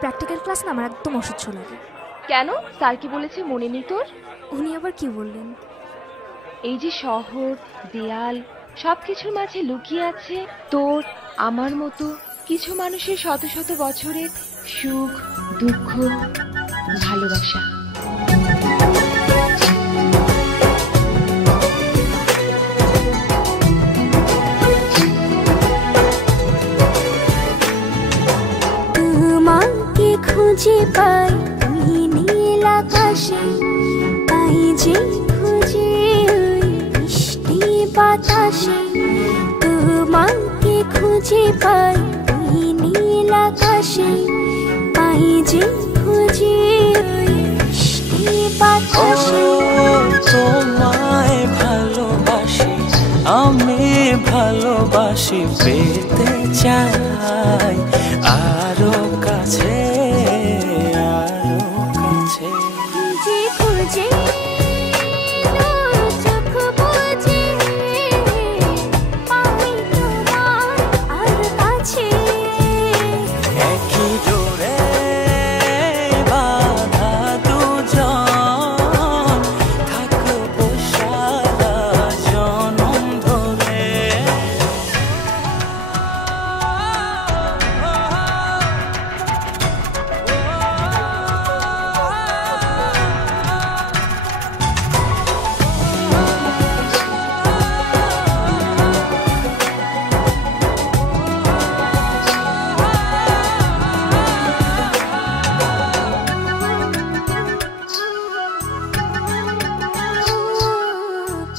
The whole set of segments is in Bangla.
প্র্যাকটিক্যাল ক্লাস না আমার একদম অসহ্য লাগে। কেন? স্যার কি বলেছে মনে নেই তোর? উনি আবার কি বললেন? এই যে শহর, দেয়াল, সবকিছুর মাঝে লুকিয়ে আছে তোর আমার মতো কিছু মানুষের শত শত বছরের সুখ, দুঃখ, ভালোবাসা। তোমাকে খুঁজে পাই ওই নীল আকাশে, তাই যে খুঁজে ওই বৃষ্টি বাতাসে। তোমাকে খুঁজে পাই ওই নীল আকাশে, তাই যে খুঁজে ওই বৃষ্টি বাতাসে। তোমায় ভালোবাসি, আমি ভালোবাসি, পেতে চাই আরো কাছে, আরো কাছে। খুঁজে খুঁজে চোখ বুজে পাই তোমার আর কাছে। একই ডোরে বাঁধা দুজন, থাকবো সারা জনম ধরে।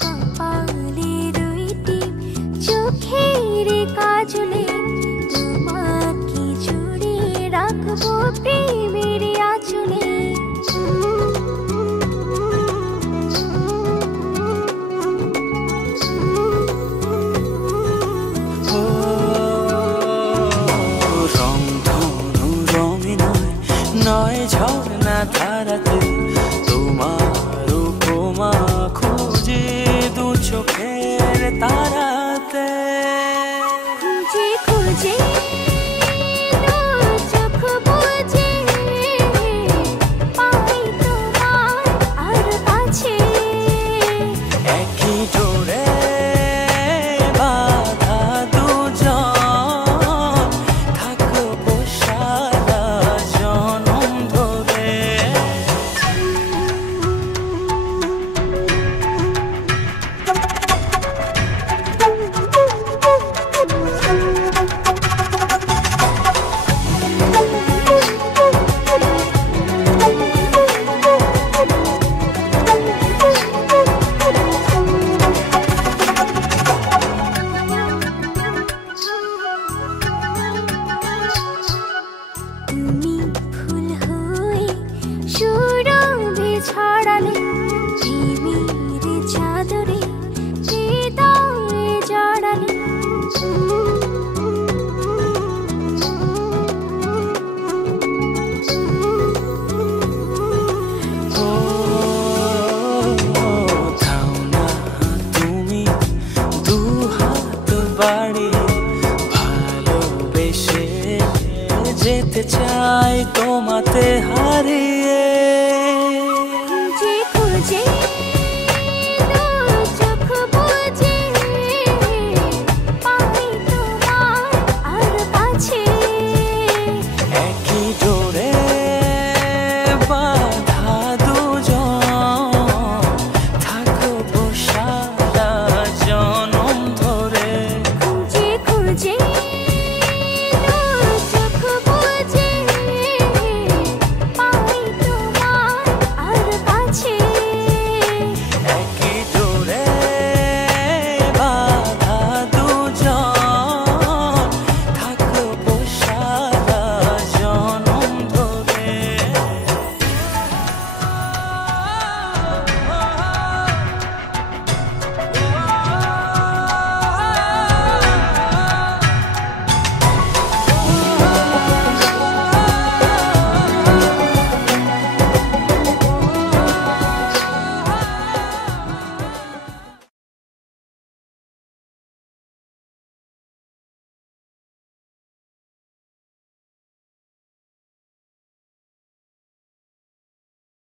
কপালে দুইটি চোখের